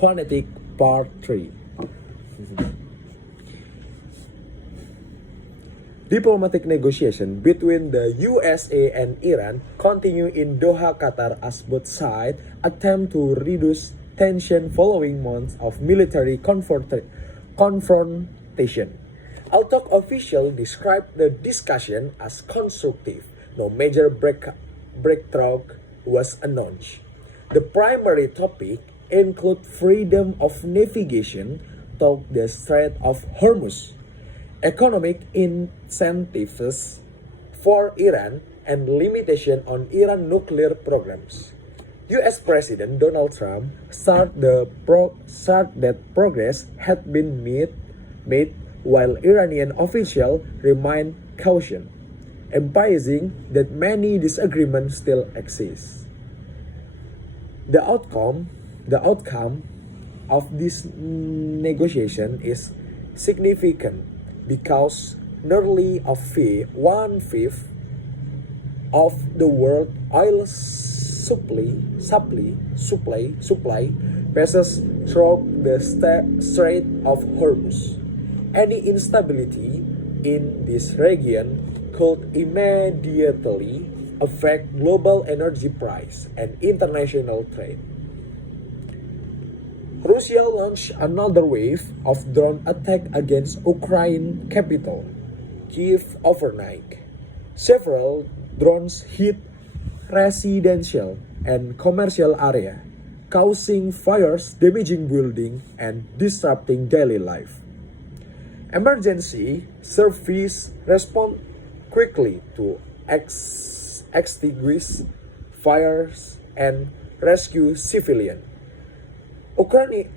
Geopolitics Part 3. Diplomatic negotiation between the USA and Iran continue in Doha, Qatar as both sides attempt to reduce tension following months of military confrontation. Although officials described the discussion as constructive, no major breakthrough was announced. The primary topic include freedom of navigation through the Strait of Hormuz, economic incentives for Iran, and limitation on Iran nuclear programs. U.S. President Donald Trump said that progress had been made while Iranian officials remain cautious, emphasizing that many disagreements still exist. The outcome of this negotiation is significant because nearly one-fifth of the world oil supply passes through the Strait of Hormuz. Any instability in this region could immediately affect global energy price and international trade. Russia launched another wave of drone attack against Ukraine capital, Kyiv overnight. Several drones hit residential and commercial area, causing fires, damaging buildings, and disrupting daily life. Emergency service respond quickly to extinguish fires and rescue civilians. Ukraine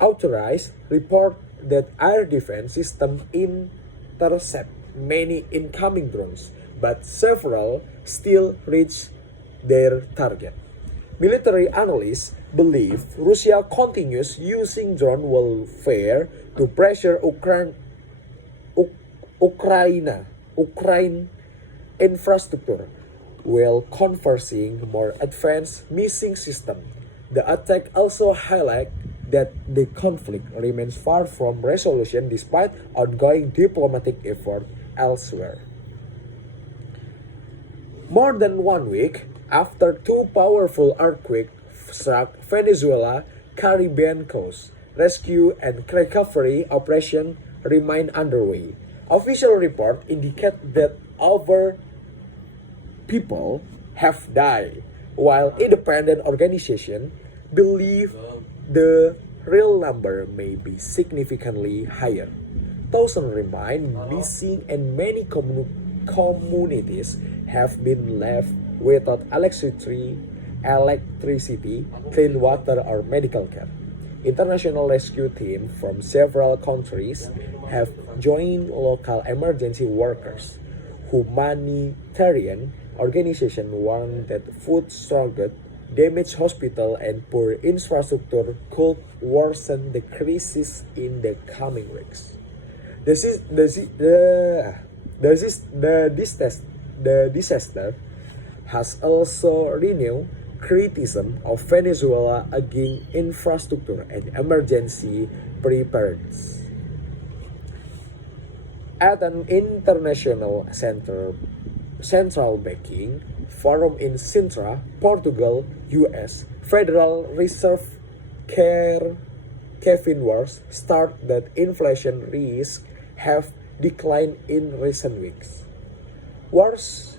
authorized report that air defense system intercept many incoming drones, but several still reach their target. Military analysts believe Russia continues using drone warfare to pressure Ukraine infrastructure while conversing more advanced missile systems. The attack also highlights that the conflict remains far from resolution despite ongoing diplomatic efforts elsewhere. More than 1 week after two powerful earthquakes struck Venezuela Caribbean coast, rescue and recovery operations remain underway. Official reports indicate that over people have died, while independent organizations believe the real number may be significantly higher. Thousands remain missing and many communities have been left without electricity, clean water, or medical care. International rescue teams from several countries have joined local emergency workers. Humanitarian organizations warn that food shortage, damaged hospitals, and poor infrastructure could worsen the crisis in the coming weeks. The disaster has also renewed criticism of Venezuela against infrastructure and emergency preparedness. At an international central banking forum in Sintra, Portugal, U.S. Federal Reserve Kevin Warsh stated that inflation risks have declined in recent weeks. Warsh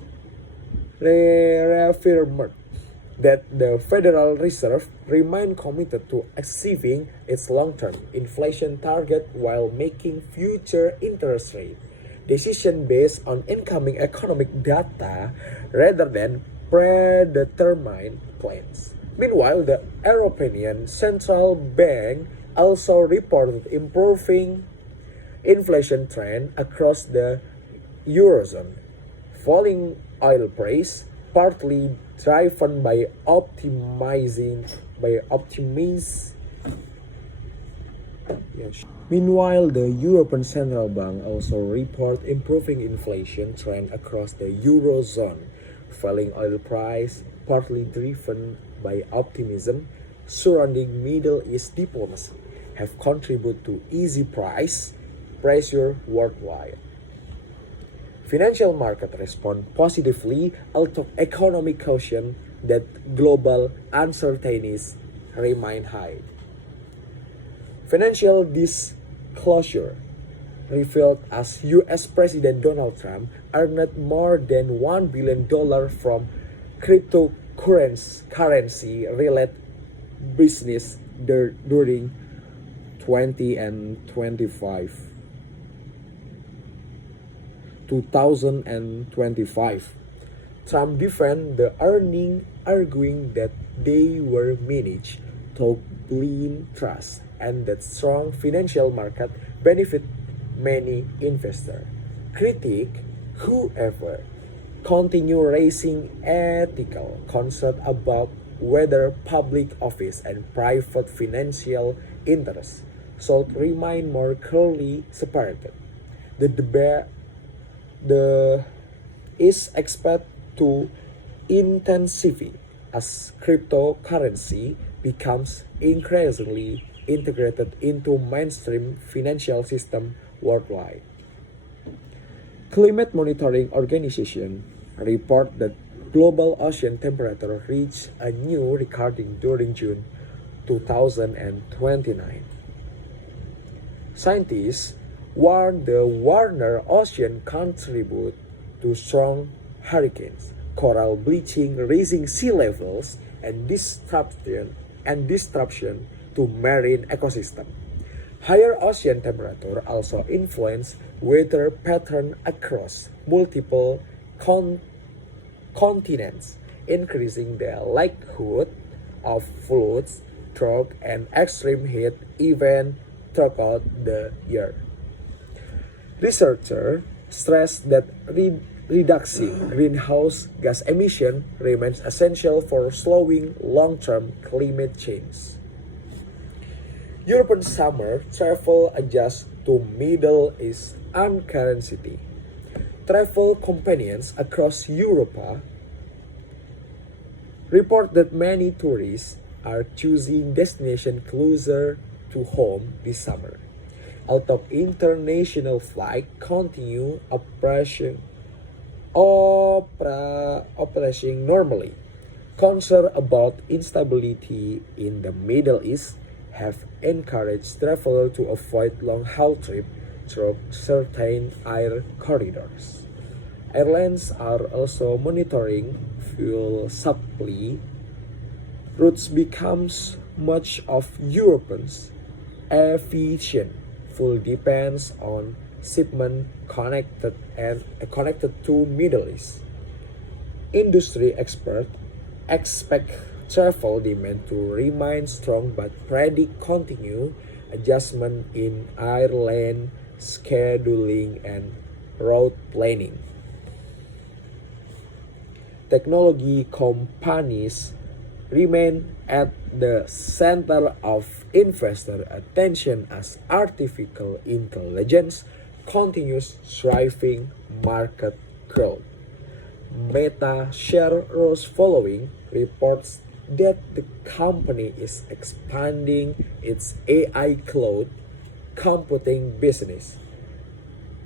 reaffirmed that the Federal Reserve remains committed to achieving its long-term inflation target while making future interest rate decisions based on incoming economic data rather than predetermined plans. Meanwhile, the European Central Bank also reported improving inflation trend across the Eurozone. Falling oil price, partly driven by Meanwhile, the European Central Bank also reported improving inflation trend across the Eurozone. Falling oil price, partly driven by optimism, surrounding Middle East diplomacy have contributed to easy price pressure worldwide. Financial market respond positively, although economic caution that global uncertainties remain high. Financial disclosure revealed as US President Donald Trump earned more than $1 billion from cryptocurrency related business during 2025. Trump defended the earnings, arguing that they were managed to blind trust and that strong financial market benefit many investors. Critics, however, continue raising ethical concerns about whether public office and private financial interests should remain more clearly separated. The debate is expected to intensify as cryptocurrency becomes increasingly integrated into mainstream financial system worldwide. Climate Monitoring Organization report that global ocean temperature reached a new record during June 2029. Scientists warn the warmer ocean contribute to strong hurricanes, coral bleaching, rising sea levels, and disruption to marine ecosystem. Higher ocean temperature also influence weather pattern across multiple continents, increasing the likelihood of floods, drought, and extreme heat events throughout the year. Researchers stress that reducing greenhouse gas emission remains essential for slowing long-term climate change. European summer travel adjusts to Middle East uncertainty. Travel companies across Europe report that many tourists are choosing destinations closer to home this summer. Although international flights continue operating normally, concerns about instability in the Middle East have encouraged travelers to avoid long-haul trips through certain air corridors. Airlines are also monitoring fuel supply routes becomes much of Europe's aviation fuel depends on shipment connected to Middle East. Industry experts expect travel demand to remain strong but predict continued adjustment in airline scheduling and route planning. Technology companies remain at the center of investor attention as artificial intelligence continues driving market growth. Meta share rose following reports that the company is expanding its AI cloud computing business,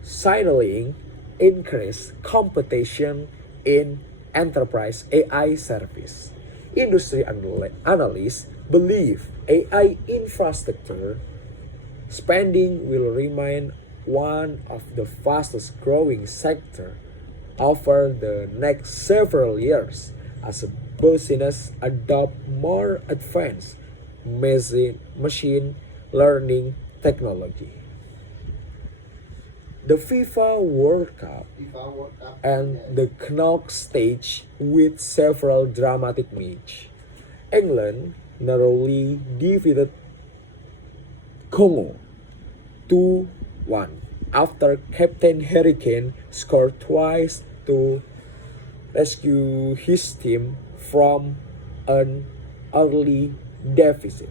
signaling increased competition in enterprise AI service. Industry analysts believe AI infrastructure spending will remain one of the fastest growing sectors over the next several years as businesses adopt more advanced machine learning technology. The FIFA World Cup and the knockout stage with several dramatic matches. England narrowly defeated Congo 2-1 after Captain Harry Kane scored twice to rescue his team from an early deficit.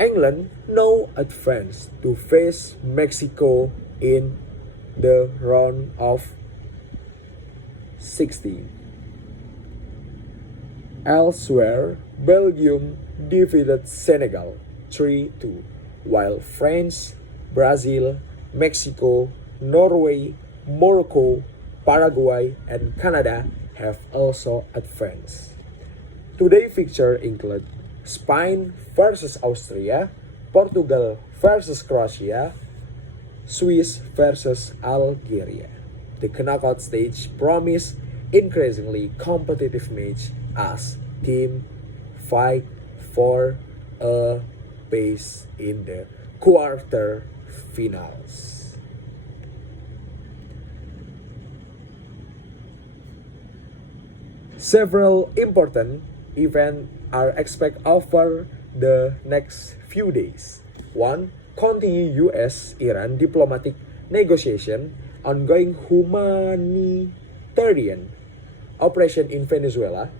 England now advanced to face Mexico in the round of 16. Elsewhere, Belgium defeated Senegal 3-2, while France, Brazil, Mexico, Norway, Morocco, Paraguay, and Canada have also advanced. Today's fixtures include Spain versus Austria, Portugal versus Croatia, Swiss versus Algeria. The knockout stage promise increasingly competitive match as teams fight for a place in the quarterfinals. Several important events are expected over the next few days. One, continue U.S.-Iran diplomatic negotiation, ongoing humanitarian operation in Venezuela,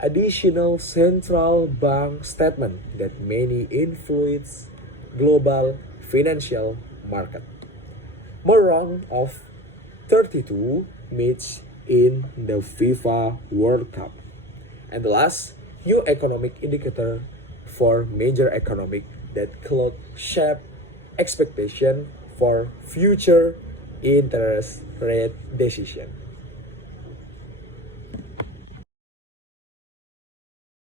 additional central bank statement that may influence global financial market. More round of 32 matches in the FIFA World Cup. And the last, new economic indicator for major economic that could shape expectation for future interest rate decision.